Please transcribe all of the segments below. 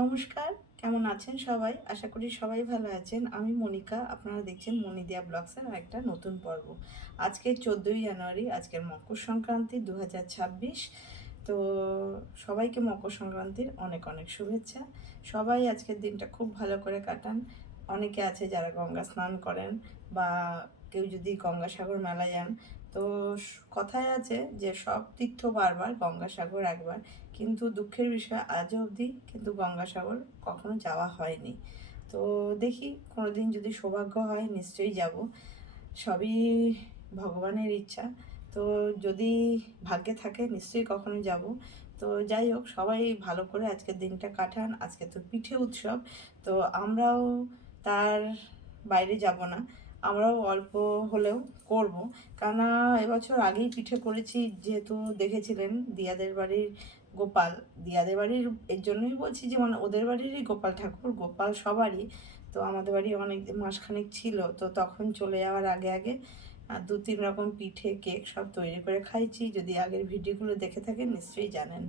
নমস্কার, কেমন আছেন সবাই? আশা করি সবাই ভালো আছেন। আমি মনিকা, আপনারা দেখছেন মনিদিয়া ব্লগসের একটা নতুন পর্ব। আজকে 14ই জানুয়ারি, আজকের মকর সংক্রান্তি 2026। তো সবাইকে মকর সংক্রান্তির অনেক অনেক শুভেচ্ছা। সবাই আজকের দিনটা খুব ভালো করে কাটান। অনেকে আছে যারা গঙ্গা স্নান করেন, বা কেউ যদি গঙ্গাসাগর মেলায় যান। তো কথায় আছে যে সব তীর্থ বারবার, গঙ্গাসাগর একবার। কিন্তু দুঃখের বিষয় আজও অবধি কিন্তু গঙ্গাসাগর কখনো যাওয়া হয়নি। তো দেখি কোনোদিন যদি সৌভাগ্য হয় নিশ্চয়ই যাব। সবই ভগবানের ইচ্ছা। তো যদি ভাগ্যে থাকে নিশ্চয়ই কখনো যাব। তো যাই হোক, সবাই ভালো করে আজকের দিনটা কাটান। আজকে তো পিঠে উৎসব, তো আমরাও তার বাইরে যাব না। আমরাও অল্প হলেও করব, কেননা এবছর আগেই পিঠে করেছি। যেহেতু দেখেছিলেন দিয়াদের বাড়ির গোপাল, দিয়াদের বাড়ির এর জন্যই বলছি যে মানে ওদের বাড়িরই গোপাল ঠাকুর, গোপাল সবারই। তো আমাদের বাড়ি অনেক মাসখানেক ছিল, তো তখন চলে যাওয়ার আগে আগে 2-3 রকম পিঠে কেক সব তৈরি করে খাইছি। যদি আগের ভিডিওগুলো দেখে থাকেন নিশ্চয়ই জানেন।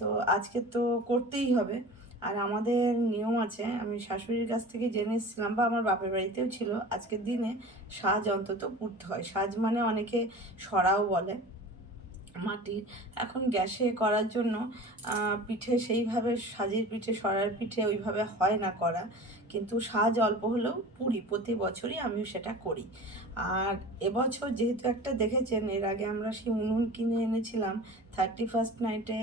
তো আজকে তো করতেই হবে। আর আমাদের নিয়ম আছে, আমি শাশুড়ির কাছ থেকে জেনে এসেছিলাম, বা আমার বাপের বাড়িতেও ছিল, আজকের দিনে সাজ অন্তত পুড়তে হয়। সাজ মানে অনেকে সরাও বলে, মাটির। এখন গ্যাসে করার জন্য পিঠে সেইভাবে, সাজের পিঠে সরার পিঠে ওইভাবে হয় না করা, কিন্তু সাজ অল্প হলেও পুরি প্রতি বছরই আমিও সেটা করি। আর এবছর যেহেতু একটা দেখেছেন, এর আগে আমরা সেই উনুন কিনে এনেছিলাম 31st নাইটে।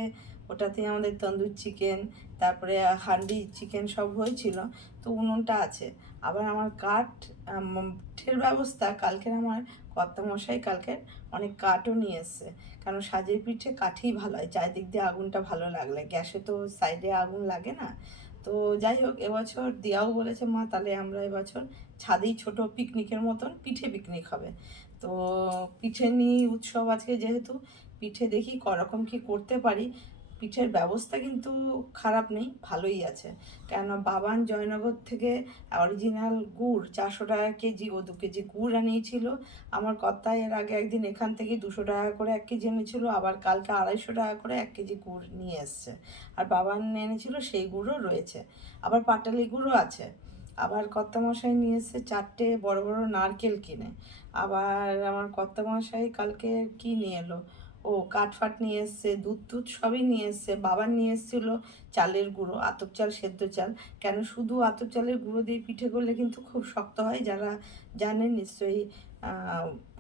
ওটাতে আমাদের তন্দুর চিকেন, তারপরে হান্ডি চিকেন সব হয়েছিল। তো উনুনটা আছে। আবার আমার কাঠের ব্যবস্থা, কালকের আমার কর্তামশাই কালকে অনেক কাঠও নিয়ে এসছে। কারণ সাজের পিঠে কাঠেই ভালো হয়, চারিদিক দিয়ে আগুনটা ভালো লাগলে, গ্যাসে তো সাইডে আগুন লাগে না। তো যাই হোক, এবছর দিয়াও বলেছে মা তাহলে আমরা এবছর ছাদেই ছোট পিকনিকের মতন পিঠে পিকনিক হবে। তো পিঠে নিয়ে উৎসব আজকে, যেহেতু পিঠে দেখি করকম কি করতে পারি। পিঠের ব্যবস্থা কিন্তু খারাপ নেই, ভালোই আছে। কেননা বাবান জয়নগর থেকে অরিজিনাল গুড় 400 টাকা কেজি, ও 2 কেজি গুড় আনিয়েছিল। আমার কর্তা এর আগে একদিন এখান থেকে 200 টাকা করে 1 কেজি এনেছিল, আবার কালকে 250 টাকা করে 1 কেজি গুড় নিয়ে এসছে। আর বাবা এনেছিল সেই গুড়ও রয়েছে, আবার পাটালি গুড়ও আছে। আবার কর্তামশাই নিয়ে এসছে 4টে বড় বড় নারকেল কিনে। আবার আমার কর্তামশাই কালকে কি নিয়ে এলো, ও কাঠফাট নিয়ে এসছে, দুধ টুধ সবই নিয়ে এসছে। বাবা নিয়ে এসেছিলো চালের গুঁড়ো, আতপ চাল, সেদ্ধ চাল। কেন শুধু আতপ চালের গুঁড়ো দিয়ে পিঠে করলে কিন্তু খুব শক্ত হয়, যারা জানেন নিশ্চয়ই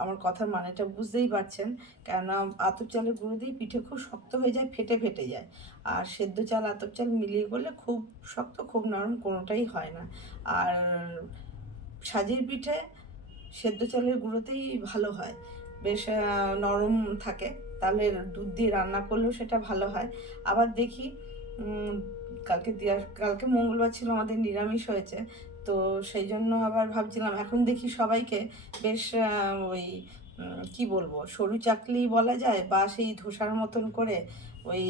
আমার কথার মানেটা বুঝতেই পারছেন। কেননা আতপ চালের গুঁড়ো দিয়ে পিঠে খুব শক্ত হয়ে যায়, ফেটে ফেটে যায়। আর সেদ্ধ চাল আতপ চাল মিলিয়ে করলে খুব শক্ত, খুব নরম কোনোটাই হয় না। আর সাজের পিঠে সেদ্ধ চালের গুঁড়োতেই ভালো হয়, বেশ নরম থাকে। তাহলে দুধ দিয়ে রান্না করলেও সেটা ভালো হয়। আবার দেখি কালকে মঙ্গলবার ছিল, আমাদের নিরামিষ হয়েছে। তো সেই জন্য আবার ভাবছিলাম, এখন দেখি সবাইকে বেশ ওই কি বলবো, সরু চাকলি বলা যায়, বা সেই ধোসার মতন করে ওই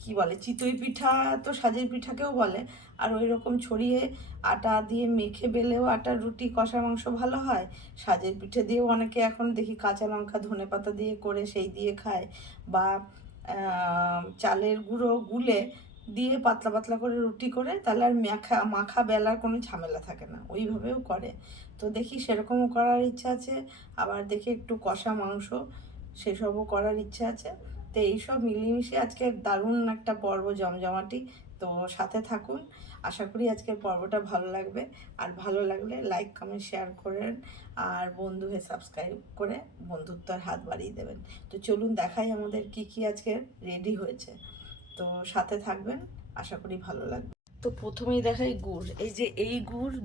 কি বলে চিতই পিঠা, তো সাজের পিঠাকেও বলে। আর ওই রকম ছড়িয়ে আটা দিয়ে মেখে বেলেও আটার রুটি, কষা মাংস ভালো হয়। সাজের পিঠে দিয়েও অনেকে এখন দেখি কাঁচা লঙ্কা ধনে পাতা দিয়ে করে সেই দিয়ে খায়। বা চালের গুঁড়ো গুলে দিয়ে পাতলা পাতলা করে রুটি করে, তাহলে আর মাখা মাখা বেলার কোনো ঝামেলা থাকে না, ওইভাবেও করে। তো দেখি সেরকমও করার ইচ্ছা আছে। আবার দেখি একটু কষা মাংস, সেসবও করার ইচ্ছা আছে। তো এইসব মিলিয়ে আজকে দারুণ একটা পর্ব, জমজমাটি। তো সাথে থাকুন, আশা করি আজকের পর্বটা ভালো লাগবে। আর ভালো লাগলে লাইক কমেন্ট শেয়ার করেন, আর বন্ধু হয়ে সাবস্ক্রাইব করে বন্ধুত্বর হাত বাড়িয়ে দেবেন। তো চলুন দেখাই আমাদের কি কি আজকে রেডি হয়েছে। তো সাথে থাকবেন, আশা করি ভালো লাগবে। তো প্রথমেই দেখাই গুড়। এই যে এই গুড়,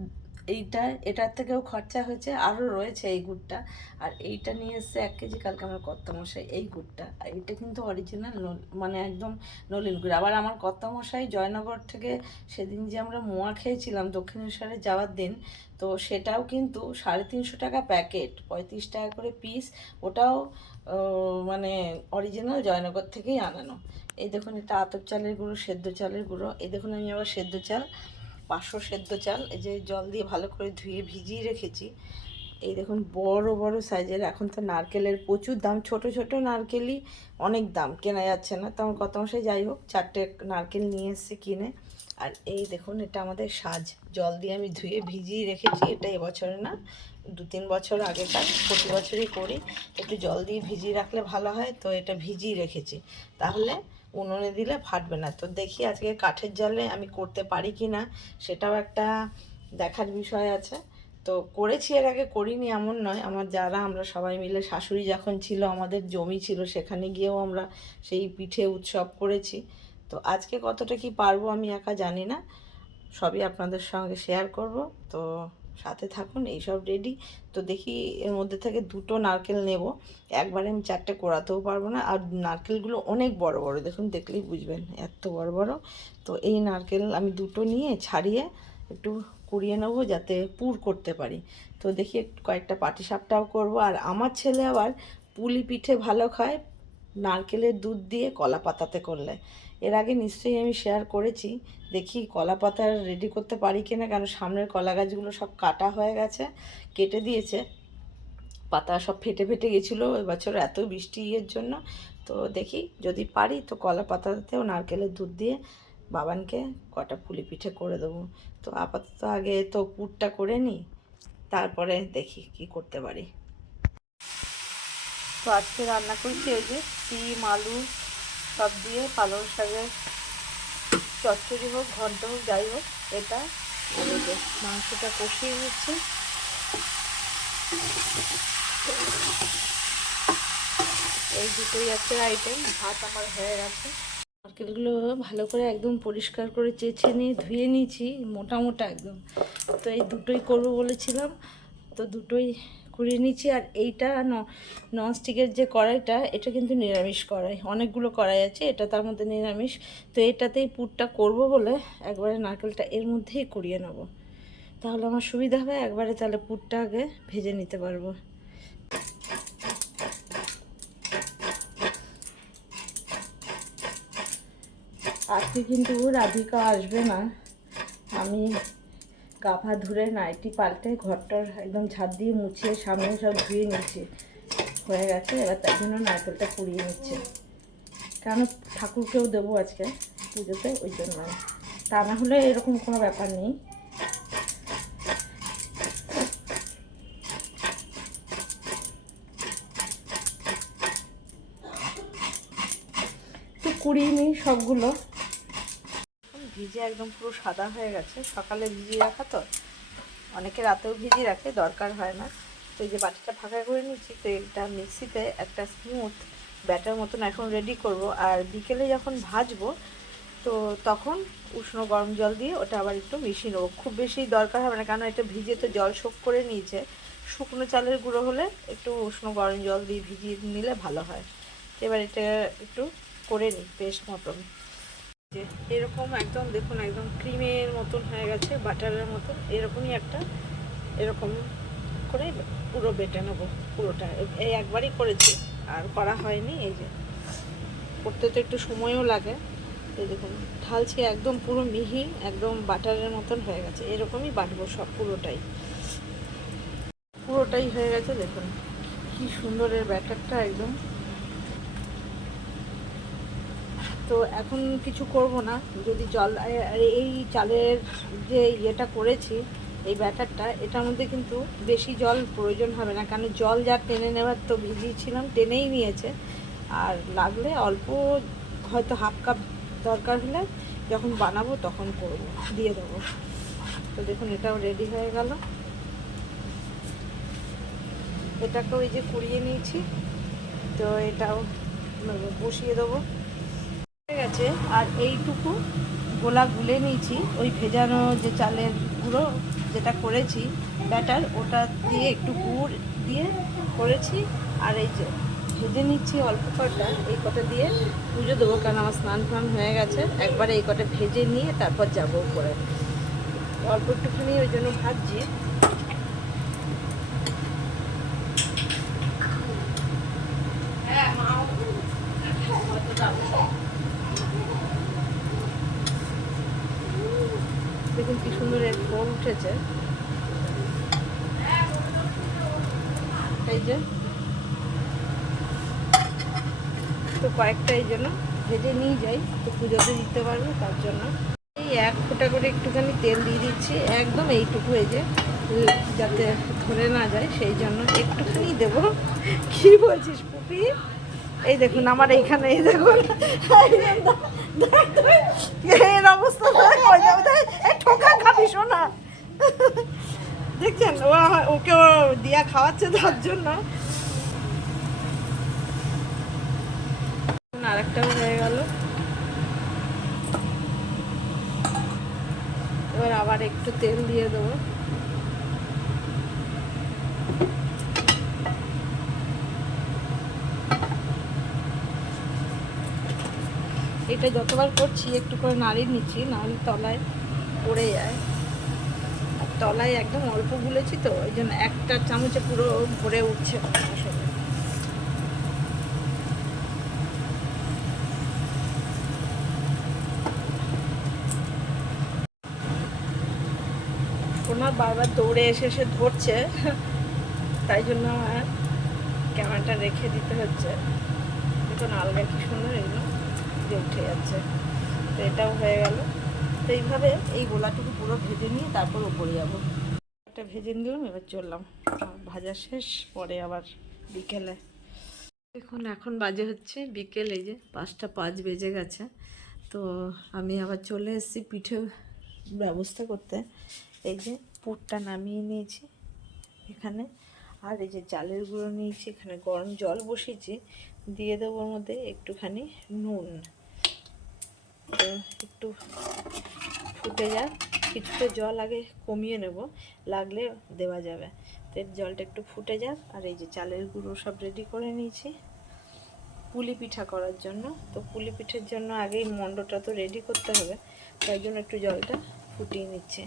এটার থেকেও খরচা হয়েছে, আরও রয়েছে এই গুড়টা। আর এইটা নিয়ে এসছে 1 কেজি কালকে আমার কর্তামশাই, এই গুড়টা। আর এইটা কিন্তু অরিজিনাল, মানে একদম নলিন গুড়। আবার আমার কর্তামশাই জয়নগর থেকে সেদিন যে আমরা মোয়া খেয়েছিলাম দক্ষিণেশ্বরে যাওয়ার দিন, তো সেটাও কিন্তু 350 টাকা প্যাকেট, 35 টাকা করে পিস। ওটাও মানে অরিজিনাল জয়নগর থেকেই আনানো। এই দেখুন, এটা আতপ চালের গুঁড়ো, সেদ্ধ চালের গুঁড়ো। এই দেখুন, আমি আবার সেদ্ধ চাল, 500 সেদ্ধ চাল, এই যে জল দিয়ে ভালো করে ধুয়ে ভিজিয়ে রেখেছি। এই দেখুন বড় বড় সাইজের, এখন তো নারকেলের প্রচুর দাম, ছোট ছোট নারকেলই অনেক দাম, কেনা যাচ্ছে না। তো আমার কত মাসে যাই হোক 4টে নারকেল নিয়ে এসেছি কিনে। আর এই দেখুন এটা আমাদের সাজ, জল দিয়ে আমি ধুয়ে ভিজিয়ে রেখেছি। এটা এবছরে না, 2-3 বছর আগেকার, প্রতি বছরই করি। একটু জল দিয়ে ভিজিয়ে রাখলে ভালো হয়, তো এটা ভিজিয়ে রেখেছি, তাহলে উনুনে দিলে ফাটবে না। তো দেখি আজকে কাঠের জালে আমি করতে পারি কি না, সেটাও একটা দেখার বিষয় আছে। তো করেছি, এর আগে করিনি এমন নয়। আমরা সবাই মিলে, শাশুড়ি যখন ছিল, আমাদের জমি ছিল, সেখানে গিয়েও আমরা সেই পিঠে উৎসব করেছি। তো আজকে কতটা কি পারবো আমি একা জানি না, সবই আপনাদের সঙ্গে শেয়ার করব। তো সাথে থাকুন। এইসব রেডি। তো দেখি এর মধ্যে থেকে 2টো নারকেল নেব, একবারে আমি 4টে কোড়াতেও পারবো না। আর নারকেলগুলো অনেক বড় বড়, দেখুন দেখলেই বুঝবেন এত বড় বড়। তো এই নারকেল আমি 2টো নিয়ে ছাড়িয়ে একটু কুড়িয়ে নেবো, যাতে পুর করতে পারি। তো দেখি কয়েকটা পাটিসাপটাও করব। আর আমার ছেলে আবার পুলি পিঠে ভালো খায় নারকেলের দুধ দিয়ে কলা পাতাতে করলে। এর আগে নিশ্চয়ই আমি শেয়ার করেছি, দেখি কলা পাতার রেডি করতে পারি কিনা, কারণ সামনের কলা গাছগুলো সব কাটা হয়ে গেছে, কেটে দিয়েছে, পাতা সব ফেটে ফেটে গেছিলো এবছর এত বৃষ্টি ইয়ের জন্য। তো দেখি যদি পারি তো কলা পাতাতেও নারকেলের দুধ দিয়ে বাবানকে কটা পুলি পিঠে করে দেবো। তো আপাতত আগে তো পুরটা করে নিই, তারপরে দেখি কি করতে পারি। তো আজকে রান্না করছি ওই যে সিম আলু সব দিয়ে পালং শাকের চচ্চড়ি হোক, ঘন্ট হোক, যাই হোক, এটা। আর এই যে মাংসটা কষিয়ে নিচ্ছি। এই দুটোই আছে আইটেম। ভাত আমার হয়ে গেছে। নারকেলগুলো ভালো করে একদম পরিষ্কার করে চেঁচে নিয়ে ধুয়ে নিয়েছি, মোটা মোটা একদম। তো এই দুটোই করবো বলেছিলাম, তো দুটোই কুড়িয়ে নিচ্ছি। আর এইটা ননস্টিকের যে কড়াইটা, এটা কিন্তু নিরামিষ কড়াই, অনেকগুলো কড়াই আছে, এটা তার মধ্যে নিরামিষ। তো এটাতেই পুরটা করব বলে একবারে নারকেলটা এর মধ্যেই কুড়িয়ে নেব, তাহলে আমার সুবিধা হবে। একবারে তাহলে পুরটা আগে ভেজে নিতে পারবো। আজকে কিন্তু রাধিকা আসবে না, আমি গা পা ধুয়ে নাইটি পাল্টে ঘরটার একদম ঝাঁট দিয়ে মুছিয়ে সামনে সব ধুয়ে নিচ্ছি, হয়ে গেছে। এবার তার জন্য নারকেলটা কুড়িয়ে নিচ্ছে, কেন ঠাকুরকেও দেবো আজকে পুজোতে, ওই জন্য। তা না হলে এরকম কোনো ব্যাপার নেই। তো কুড়িয়ে নিই সবগুলো। ভিজে একদম পুরো সাদা হয়ে গেছে, সকালে ভিজিয়ে রাখা তো, অনেকে রাতেও ভিজিয়ে রাখে, দরকার হয় না। তো এই যে বাটিটা ফাঁকা করে নিচ্ছি। তো এটা মিক্সিতে একটা স্মুথ ব্যাটার মতন এখন রেডি করব। আর বিকেলে যখন ভাজবো, তো তখন উষ্ণ গরম জল দিয়ে ওটা আবার একটু মিশিয়ে নেবো। খুব বেশি দরকার হবে না, কারণ এটা ভিজে তো জল শোক করে নিয়েছে। শুকনো চালের গুঁড়ো হলে একটু উষ্ণ গরম জল দিয়ে ভিজিয়ে নিলে ভালো হয়। এবার এটা একটু করে নিই পেস্ট মতন। যে এরকম একদম দেখুন, একদম ক্রিমের মতন হয়ে গেছে, বাটারের মতন। এরকমই একটা, এরকম করে পুরো বেটে নেবো পুরোটা। এই একবারই করেছি, আর করা হয়নি। এই যে করতে তো একটু সময়ও লাগে। এই দেখুন ঢালছি, একদম পুরো মিহি, একদম বাটারের মতন হয়ে গেছে। এরকমই বাটবো সব, পুরোটাই হয়ে গেছে। দেখুন কি সুন্দর এর ব্যাটারটা একদম। তো এখন কিছু করব না, যদি জল, এই চালের যে ইয়েটা করেছি, এই ব্যাটারটা, এটার মধ্যে কিন্তু বেশি জল প্রয়োজন হবে না, কারণ জল যা টেনে নেওয়ার তো ভিজিয়েছিলাম, টেনেই নিয়েছে। আর লাগলে অল্প, হয়তো হাফ কাপ দরকার হলে যখন বানাবো তখন করব, দিয়ে দেবো। তো দেখুন এটাও রেডি হয়ে গেল। এটাকেও এই যে কুড়িয়ে নিয়েছি, তো এটাও বসিয়ে দেবো, হয়ে গেছে। আর এইটুকু গোলা গুলে নিয়েছি, ওই ভেজানো যে চালের গুঁড়ো যেটা করেছি ব্যাটার, ওটা দিয়ে একটু গুড় দিয়ে করেছি। আর এই যে ভেজে নিচ্ছি অল্প কটা, এই কটা দিয়ে পুজো দেবো, কারণ আমার স্নান ফান হয়ে গেছে। একবারে এই কটা ভেজে নিয়ে তারপর যাবো উপরে, অল্প একটুখানি ওই জন্য ভাজছি। দেখুন কি সুন্দর এর ফোম উঠেছে। যে তো কয়েকটা এই জন্য ভেজে নিয়ে যাই, তো পুজোতে দিতে পারবো তার জন্য এই 1 ফোঁটা করে একটুখানি তেল দিয়ে দিচ্ছি, একদম এইটুকু, এই যে যাতে ধরে না যায় সেই জন্য একটুখানি দেবো। কি বলছিস পুপি? এই দেখুন আমার এইখানে, এই দেখুন এর অবস্থা ঠোকা খাবি শোনা। দেখছেন ওকে দিয়া খাওয়াচ্ছে তার জন্য। আরেকটাও হয়ে গেল, এবার আবার একটু তেল দিয়ে দেবো। এটা যতবার করছি একটু করে নাড়িয়ে নিচ্ছি, নাহলে তলায় পড়ে যায়। আর তলায় একদম অল্প গুলেছি তো ওই জন্য একটা চামচে পুরো ভরে উঠছে আসলে। ওনার বারবার দৌড়ে এসে এসে ধরছে, তাই জন্য আমার ক্যামেরাটা রেখে দিতে হচ্ছে। দেখুন আলগা কি সুন্দর এগুলো যে উঠে যাচ্ছে। তো এটাও হয়ে গেল। তো এইভাবে এই গোলাটুকু পুরো ভেজে নিয়ে তারপর উপরে যাবো। একটা ভেজে নিলাম, এবার চললাম ভাজা শেষ, পরে আবার বিকেলে। দেখুন এখন বাজে হচ্ছে বিকেল, এই যে 5টা 5 বেজে গেছে। তো আমি আবার চলে এসেছি পিঠে ব্যবস্থা করতে। এই যে পুরটা নামিয়ে নিয়েছি এখানে, আর এই যে চালের গুঁড়ো নিয়েছি, এখানে গরম জল বসিয়েছি, দিয়ে দেবো ওর মধ্যে একটুখানি নুন। তো একটু ফুটে যাক, কিছুটা জল আগে কমিয়ে নেব, লাগলে দেওয়া যাবে। তো জলটা একটু ফুটে যাক। আর এই যে চালের গুঁড়ো সব রেডি করে নিয়েছি পুলি পিঠা করার জন্য। তো পুলি পিঠের জন্য আগেই মণ্ডটা তো রেডি করতে হবে, তাই জন্য একটু জলটা ফুটিয়ে নিচ্ছে।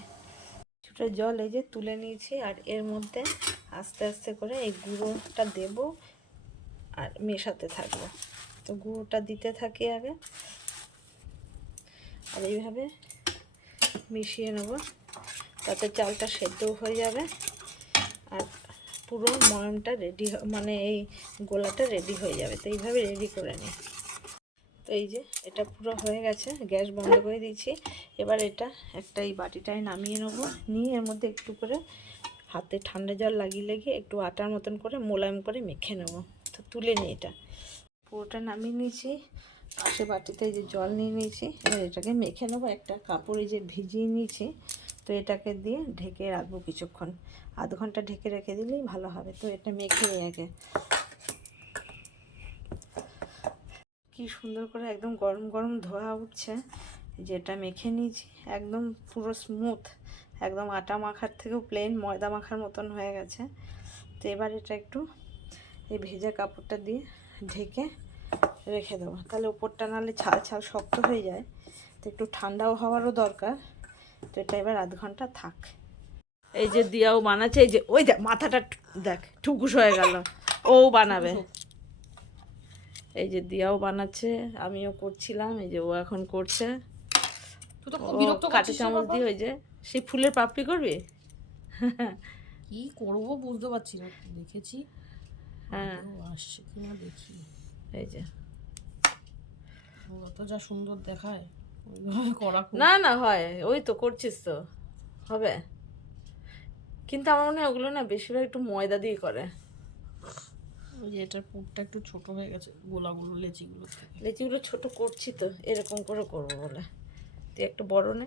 কিছুটা জল এই যে তুলে নিয়েছি, আর এর মধ্যে আস্তে আস্তে করে এই গুঁড়োটা দেব আর মেশাতে থাকবো। তো গুঁড়োটা দিতে থাকি আগে, আর এইভাবে মিশিয়ে নেব, তাতে চালটা সেদ্ধও হয়ে যাবে আর পুরো ময়মটা রেডি, মানে এই গোলাটা রেডি হয়ে যাবে। তো এইভাবে রেডি করে নিই। তো এই যে এটা পুরো হয়ে গেছে, গ্যাস বন্ধ করে দিয়েছি। এবার এটা একটা এই বাটিটায় নামিয়ে নেবো, নিয়ে এর মধ্যে একটু করে হাতে ঠান্ডা জল লাগিয়ে একটু আটার মতন করে মোলায়েম করে মেখে নেব। তো তুলে নিই, এটা পুরোটা নামিয়ে নিয়েছি। পাশে বাটিতে এই যে জল নিয়ে নিয়েছি, এবার এটাকে মেখে নেবো। একটা কাপড়ে যে ভিজিয়ে নিয়েছি, তো এটাকে দিয়ে ঢেকে রাখবো কিছুক্ষণ, আধ ঘন্টা ঢেকে রেখে দিলেই ভালো হবে। তো এটা মেখে নিই আগে। কি সুন্দর করে একদম গরম গরম ধোয়া উঠছে। যেটা মেখে নিয়েছি একদম পুরো স্মুথ, একদম আটা মাখার থেকেও প্লেন ময়দা মাখার মতন হয়ে গেছে। তো এবার এটা একটু এই ভেজা কাপড়টা দিয়ে ঢেকে রেখে দেবো, তাহলে উপরটা নাহলে ছাল ছাল শক্ত হয়ে যায়। তো একটু ঠান্ডাও হওয়ারও দরকার। তো এটা এবার আধ ঘন্টা থাক। এই যে দিয়াও বানাচ্ছে, এই যে ওই দেখ মাথাটা দেখ ঠুকুস হয়ে গেল, ও বানাবে। এই যে দিয়াও বানাচ্ছে, আমিও করছিলাম, এই যে ও এখন করছে। কাঁটা চামচ দিয়ে ওই যে সেই ফুলের পাপড়ি করবি? কি করবো বুঝতে পারছি না, দেখেছি। হ্যাঁ আসছে কিনা দেখি। এই যে তো যা সুন্দর দেখায় ওইভাবে করা না না হয়, ওই তো করছিস তো হবে। কিন্তু আমার মনে হয় ওগুলো না বেশিরভাগ একটু ময়দা দিয়ে করে। ওই যে এটার পুরটা একটু ছোট হয়ে গেছে, গোলাগুলো লেচিগুলো ছোট করছি তো এরকম করে করবো বলে। তুই একটু বড় নে।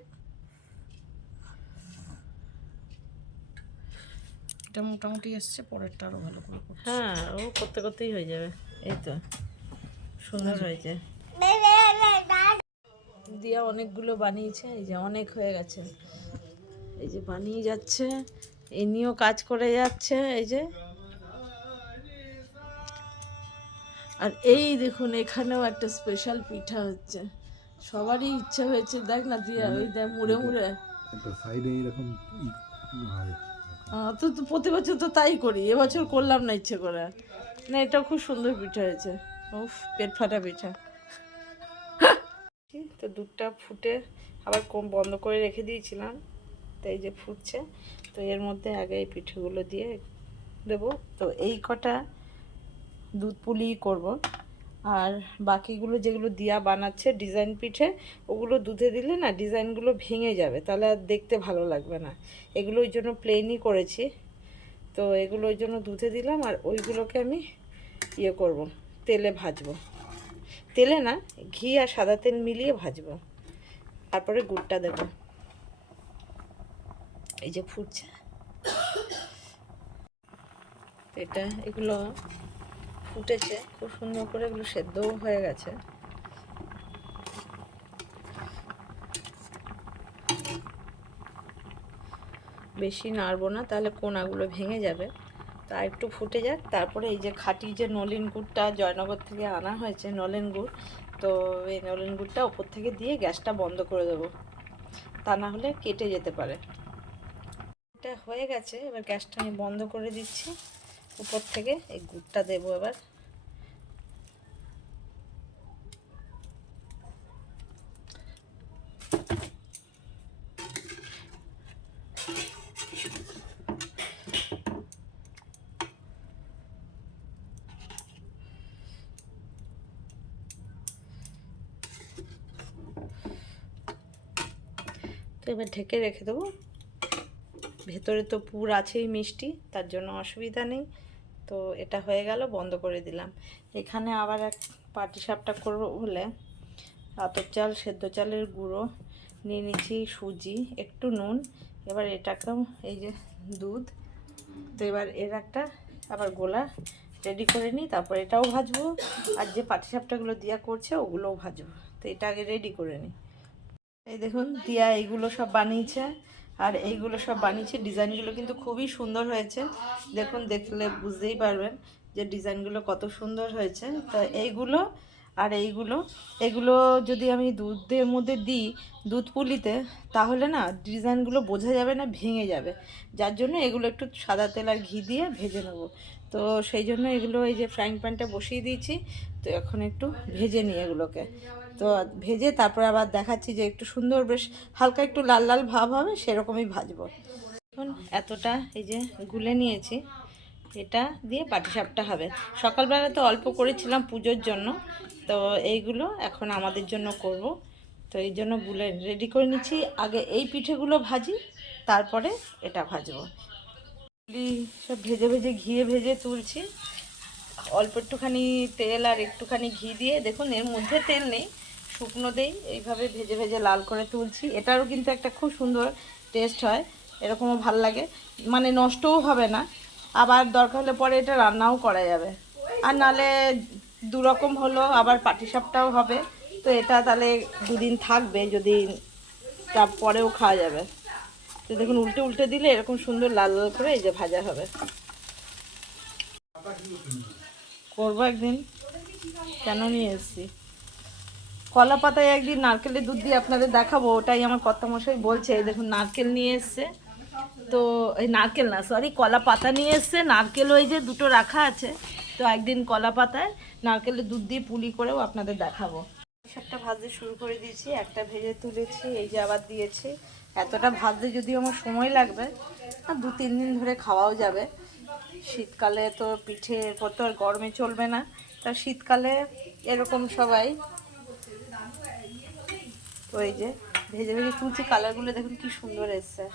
এটা মোটামুটি এসছে, পরেরটা আরো ভালো করে করছি। হ্যাঁ ও করতে করতেই হয়ে যাবে। এই তো সুন্দর হয়েছে। দিয়া অনেকগুলো বানিয়েছে, এই যে অনেক হয়ে গেছে, এই যে বানিয়ে যাচ্ছে, এ নিয়েও কাজ করে যাচ্ছে। এই যে আর এই দেখুন এখানেও একটা স্পেশাল পিঠা হচ্ছে, সবারই ইচ্ছা হয়েছে। দেখ না দিয়া, ওই দেখ মুড়ে মুড়ে একটা সাইডে এরকম হয়। তো প্রতি বছর তো তাই করি, এবছর করলাম না ইচ্ছে করে। না এটাও খুব সুন্দর পিঠা হয়েছে, উফ পেট ফাটা পিঠা। তো দুধটা ফুটে আবার কম বন্ধ করে রেখে দিয়েছিলাম, তো এই যে ফুটছে। তো এর মধ্যে আগে এই পিঠেগুলো দিয়ে দেব। তো এই কটা দুধ পুলি করব, আর বাকিগুলো যেগুলো দিয়া বানাচ্ছে ডিজাইন পিঠে, ওগুলো দুধে দিলে না ডিজাইনগুলো ভেঙে যাবে, তাহলে আর দেখতে ভালো লাগবে না। এগুলো ওই জন্য প্লেনই করেছি। তো এগুলো ওই জন্য দুধে দিলাম, আর ওইগুলোকে আমি ইয়ে করব, তেলে ভাজবো। তেলে না, ঘি আর সাদা তেল মিলিয়ে ভাজবো, তারপরে গুড়টা দেব। এই যে ফুটছে এটা, এগুলো ফুটেছে খুব সুন্দর করে, এগুলো সেদ্ধও হয়ে গেছে। বেশি নাড়বো না, তাহলে কোনাগুলো ভেঙে যাবে। তা একটু ফুটে যাক, তারপরে এই যে খাঁটি যে নলেন গুড়টা জয়নগর থেকে আনা হয়েছে, নলেন গুড়, তো এই নলেন গুড়টা ওপর থেকে দিয়ে গ্যাসটা বন্ধ করে দেবো, তা না হলে কেটে যেতে পারে। এটা হয়ে গেছে, এবার গ্যাসটা আমি বন্ধ করে দিচ্ছি। উপর থেকে এই গুড়টা দেবো এবার। তো এবার ঢেকে রেখে দেবো। ভেতরে তো পুর আছেই মিষ্টি, তার জন্য অসুবিধা নেই। তো এটা হয়ে গেল, বন্ধ করে দিলাম। এখানে আবার এক পাটিসাপটা করবো বলে আতপ চাল, সেদ্ধ চালের গুঁড়ো নিয়ে নিচ্ছি, সুজি, একটু নুন। এবার এটাকেও এই যে দুধ, তো এবার এর একটা আবার গোলা রেডি করে নিই, তারপর এটাও ভাজবো। আর যে পাটিসাপটাগুলো দিয়া করছে ওগুলোও ভাজবো। তো এটা আগে রেডি করে নিই। এই দেখুন দিয়া এইগুলো সব বানিয়েছে, আর এইগুলো সব বানিয়েছে। ডিজাইনগুলো কিন্তু খুবই সুন্দর হয়েছে, দেখুন, দেখলে বুঝতেই পারবেন যে ডিজাইনগুলো কত সুন্দর হয়েছে। তো এইগুলো আর এগুলো যদি আমি দুধের মধ্যে দিই, দুধ পুলিতে, তাহলে না ডিজাইনগুলো বোঝা যাবে না, ভেঙে যাবে। যার জন্য এগুলো একটু সাদা তেল আর ঘি দিয়ে ভেজে নেব। তো সেই জন্য এগুলো এই যে ফ্রাইং প্যানটা বসিয়ে দিয়েছি। তো এখন একটু ভেজে নিই এগুলোকে। তো ভেজে তারপর আবার দেখাচ্ছি যে একটু সুন্দর, বেশ হালকা একটু লাল লাল ভাব হবে, সেরকমই ভাজবো। এখন এতটা এই যে গুলে নিয়েছি, এটা দিয়ে পাটিসাপটা হবে। সকালবেলা তো অল্প করেছিলাম পুজোর জন্য, তো এইগুলো এখন আমাদের জন্য করব। তো এই জন্য গুলে রেডি করে নিচ্ছি। আগে এই পিঠেগুলো ভাজি, তারপরে এটা ভাজবো। সব ভেজে ভেজে ঘিয়ে ভেজে তুলছি, অল্প একটুখানি তেল আর একটুখানি ঘি দিয়ে। দেখুন এর মধ্যে তেল নেই, শুকনো দেই, এইভাবে ভেজে ভেজে লাল করে তুলছি। এটারও কিন্তু একটা খুব সুন্দর টেস্ট হয়, এরকমও ভাল লাগে, মানে নষ্টও হবে না। আবার দরকার হলে পরে এটা রান্নাও করা যাবে। আর নালে দুরকম হলো, আবার পাটিসাপটাও হবে। তো এটা তাহলে দুদিন থাকবে, যদি তারপরেও খাওয়া যাবে। তো দেখুন উল্টে উল্টে দিলে এরকম সুন্দর লাল লাল করে এই যে ভাজা হবে। করবো একদিন, কেন নিয়ে এসেছি। কলা পাতায় একদিন নারকেলের দুধ দিয়ে আপনাদের দেখাবো, ওটাই আমার কর্তামশাই বলছে। এই দেখুন নারকেল নিয়ে এসছে, তো এই নারকেল না, সরি, কলা পাতা নিয়ে এসছে। নারকেল ওই যে দুটো রাখা আছে, তো একদিন কলা পাতায় নারকেলের দুধ দিয়ে পুলি করেও আপনাদের দেখাবো। সবটা ভাজতে শুরু করে দিয়েছি, একটা ভেজে তুলেছি, এই যে আবার দিয়েছি। এতটা ভাজতে যদিও আমার সময় লাগবে, আর 2-3 দিন ধরে খাওয়াও যাবে। শীতকালে তো পিঠে এরপর তো আর গরমে চলবে না, তা শীতকালে এরকম সবাই। তো এই যে ভেজে ভেজে তুলছি, কালারগুলো দেখুন কি সুন্দর এসছে।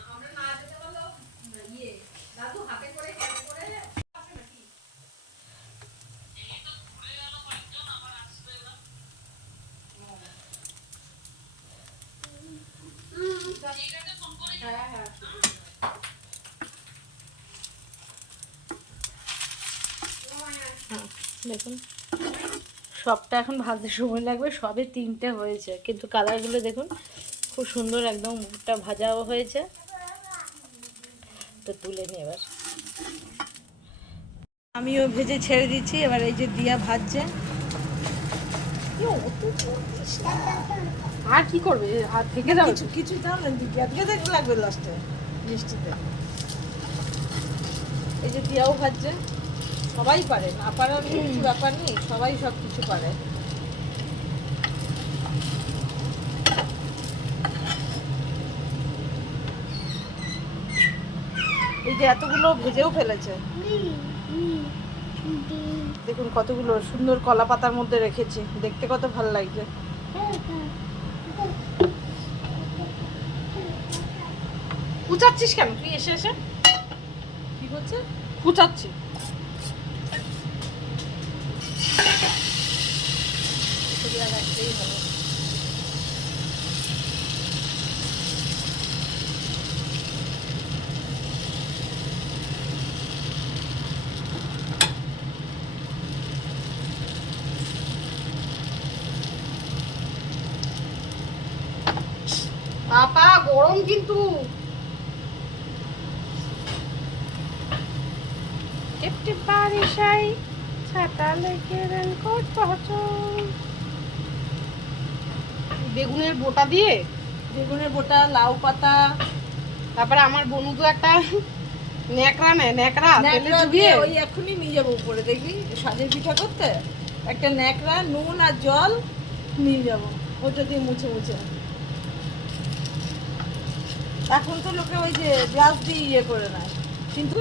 দেখুন সবটা এখন ভাজতে সময় লাগবে, সবে 3টে হয়েছে, কিন্তু কালারগুলো দেখুন খুব সুন্দর, একদম মুখটা ভাজাও হয়েছে। তো তুলে নিই এবার, আমিও ভেজে ছেড়ে দিচ্ছি। এবার এই যে দিয়া ভাজছে। আর কি করবে, হাত থেকে যাবে। কিছু দাম না, দেখতে লাগবে লাস্টে মিষ্টিতে। এই যে দিয়াও ভাজছে, সবাই পারে, না পারার কিছু ব্যাপার নেই, সবাই সব কিছু পারে। এই যে এতগুলো ভেজেও ফেলেছে, দেখুন কতগুলো সুন্দর কলা পাতার মধ্যে রেখেছি, দেখতে কত ভালো লাগছে। কুচাচ্ছিস কেন তুই এসে এসে? কি হচ্ছে? কুচাচ্ছি। বাবা গরম কিন্তু। টিপটি বারিশাই ছাতা লেগে রেনকোট পহচো। বেগুনের বোটা দিয়ে, বেগুনের বোটা, লাউ পাতা, তারপরে আমার বনু তো একটা ন্যাকড়া নেয়, ন্যাকড়া তেলে ডুবিয়ে ওই এখনই নিয়ে যাবো উপরে, দেখবি সাজের পিঠা করতে একটা ন্যাকড়া, নুন আর জল নিয়ে যাবো, ওইটা দিয়ে মুছে মুছে। এখন তো লোকে ওই যে ব্রাশ দিয়ে ইয়ে করে নেয়, কিন্তু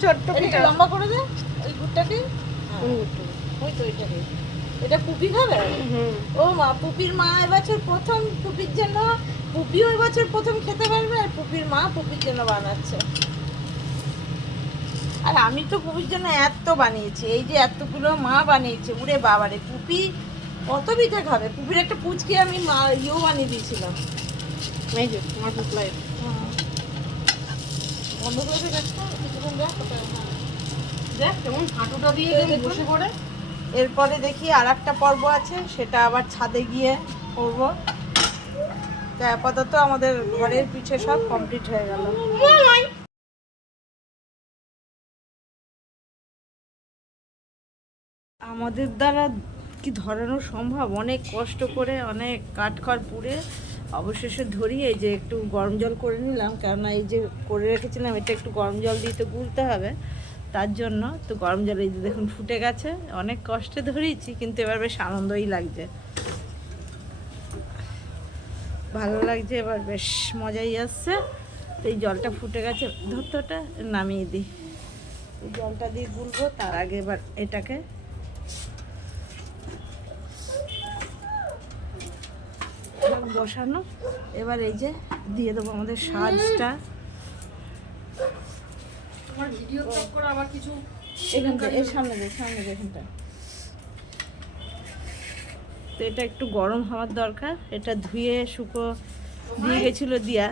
ছোট্ট পিঠা লম্বা করে দে ওই গুড়টাকে, ওই তো ওইটাকে। এটা পুপি খাবে? ও মা, পুপির মা এবছর প্রথম, পুপির জন্য, পুপিও এবছর প্রথম খেতে পারবে, আর পুপির মা পুপির জন্য বানাচ্ছে। আর আমি তো পুপির জন্য এত বানিয়েছি, এই যে এতগুলো মা বানিয়েছে, উড়ে বাবারে, পুপি কত পিঠা খাবে। পুপির একটা পুচকি আমি মা ইয়েও বানিয়ে দিয়েছিলাম। এই যে তোমার পুপলাই বন্ধ করে দিয়ে দেখো, কিছুক্ষণ দেখ দেখ কেমন হাঁটুটা দিয়ে বসে পড়ে। এরপরে দেখি আর একটা পর্ব আছে, সেটা আবার ছাদে গিয়ে করবো। তো আপাতত আমাদের ঘরের পিঠে সব কমপ্লিট হয়ে গেল। আমাদের দ্বারা কি ধরানো সম্ভব? অনেক কষ্ট করে, অনেক কাঠখড় পুড়ে অবশেষে ধরি। এই যে একটু গরম জল করে নিলাম, কেননা এই যে করে রেখেছিলাম এটা একটু গরম জল দিয়ে তো গুলতে হবে, তার জন্য তো গরম জল এই যে দেখুন ফুটে গেছে। অনেক কষ্টে ধরিয়েছি, কিন্তু এবার বেশ আনন্দই লাগছে, ভালো লাগছে, এবার বেশ মজাই আসছে। তো এই জলটা ফুটে গেছে, ধরতোটা নামিয়ে দিই, এই জলটা দিয়ে গুলবো। তার আগে এবার এটাকে বসানো, এবার এই যে দিয়ে দেবো আমাদের সাজটা। এখানটা এর সামনে এখানটা। তো এটা একটু গরম হওয়ার দরকার, এটা ধুয়ে শুকো দিয়ে গেছিলো দিয়া,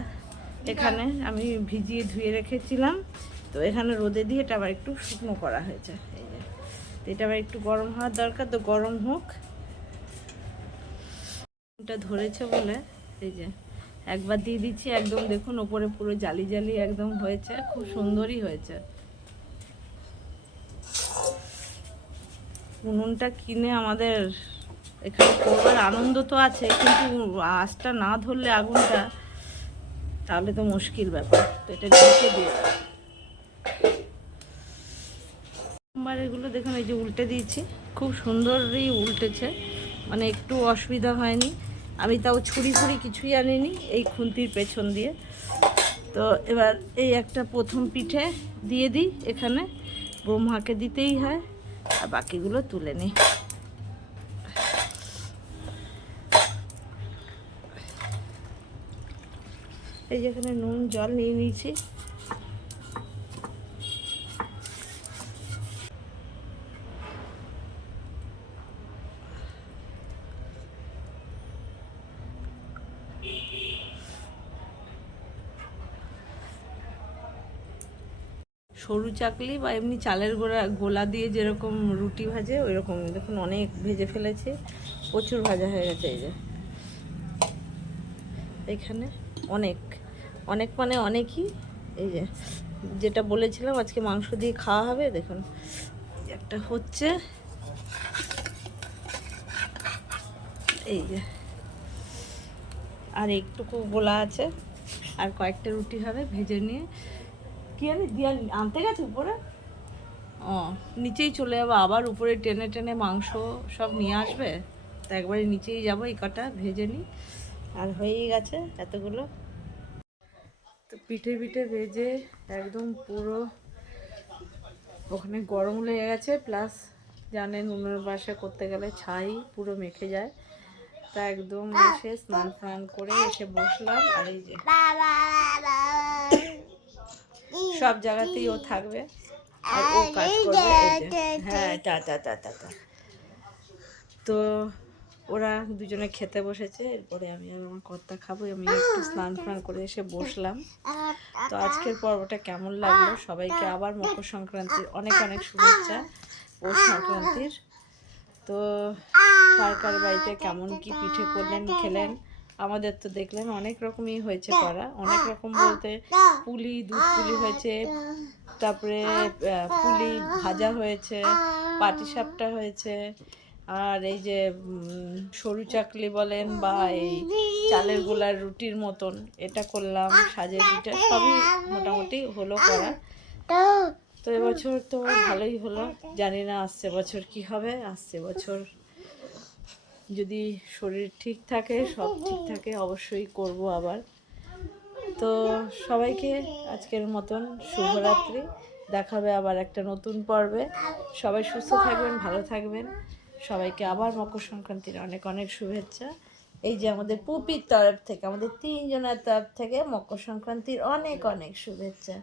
এখানে আমি ভিজিয়ে ধুয়ে রেখেছিলাম, তো এখানে রোদে দিয়ে এটা আবার একটু শুকনো করা হয়েছে। এই যে তো এটা আবার একটু গরম হওয়ার দরকার, তো গরম হোক। এটা ধরেছে বলে এই যে একবার দিয়ে দিচ্ছি, একদম দেখুন ওপরে পুরো জালি জালি একদম হয়েছে, খুব সুন্দরই হয়েছে। উনুনটা কিনে আমাদের এখানে করবার আনন্দ তো আছে, কিন্তু আঁচটা না ধরলে আগুনটা, তাহলে তো মুশকিল ব্যাপার। তো এটা ঢেকে দিয়ে এগুলো দেখুন এই যে উল্টে দিয়েছি, খুব সুন্দরই উল্টেছে, মানে একটু অসুবিধা হয়নি। আমি তাও ছুরি ফুরি কিছুই আনিনি, এই খুন্তির পেছন দিয়ে। তো এবার এই একটা প্রথম পিঠে দিয়ে দিই, এখানে ব্রহ্মাকে দিতেই হয়, আর বাকিগুলো তুলে নিই। এই যেখানে নুন জল নিয়ে নিয়েছি, সরু চাকলি বা এমনি চালের গোলা দিয়ে যেরকম রুটি ভাজে ওই রকম দেখুন অনেক ভেজে ফেলেছে, প্রচুর ভাজা হয়ে গেছে। এই যে এখানে অনেক অনেক মানে অনেকই, এই যে যেটা বলেছিলাম আজকে মাংস দিয়ে খাওয়া হবে, দেখুন একটা হচ্ছে, এই যে আর একটুকু গোলা আছে, আর কয়েকটা রুটি হবে ভেজে নিয়ে। কি জানি দিয়া আনতে গেছে উপরে, ও নিচেই চলে যাবো, আবার উপরে টেনে টেনে মাংস সব নিয়ে আসবে, তো একবারে নিচেই যাবো, এই কটা ভেজে নিই। আর হয়েই গেছে এতগুলো। তো পিঠে পিঠে ভেজে একদম পুরো ওখানে গরম লেগে গেছে, প্লাস জানেন উনুনের বাসা করতে গেলে ছাই পুরো মেখে যায়। তা একদম এসে স্নান ফান করে এসে বসলাম। আর এই যে সব জায়গাতেই ও থাকবে আর ও কাজ করবে। এই যে হ্যাঁ, টা টা টা টা টা। তো ওরা দুজনে খেতে বসেছে, এরপরে আমি আর আমার কর্তা খাবো। আমি একটু স্নান ফান করে এসে বসলাম। তো আজকের পর্বটা কেমন লাগলো, সবাইকে আবার মকর সংক্রান্তির অনেক অনেক শুভেচ্ছা। পৌষ সংক্রান্তির তো কার কার বাড়িতে কেমন কি পিঠে করলেন খেলেন, আমাদের তো দেখলেন অনেক রকমই হয়েছে করা। অনেক রকম বলতে পুলি, দুধ পুলি হয়েছে, তারপরে পুলি ভাজা হয়েছে, পাটিসাপটা হয়েছে, আর এই যে সরু চাকলি বলেন বা এই চালের গোলার রুটির মতন এটা করলাম, সাজের পিঠা সবই মোটামুটি হলো করা। তো এবছর তো ভালোই হলো, জানি না আসছে বছর কি হবে। আসছে বছর যদি শরীর ঠিক থাকে, সব ঠিক থাকে, অবশ্যই করব আবার। তো সবাইকে আজকের মতন শুভরাত্রি, দেখাবে আবার একটা নতুন পর্বে। সবাই সুস্থ থাকবেন, ভালো থাকবেন। সবাইকে আবার মকর সংক্রান্তির অনেক অনেক শুভেচ্ছা। এই যে আমাদের পুপির তরফ থেকে, আমাদের 3 জনের তরফ থেকে মকর সংক্রান্তির অনেক অনেক শুভেচ্ছা।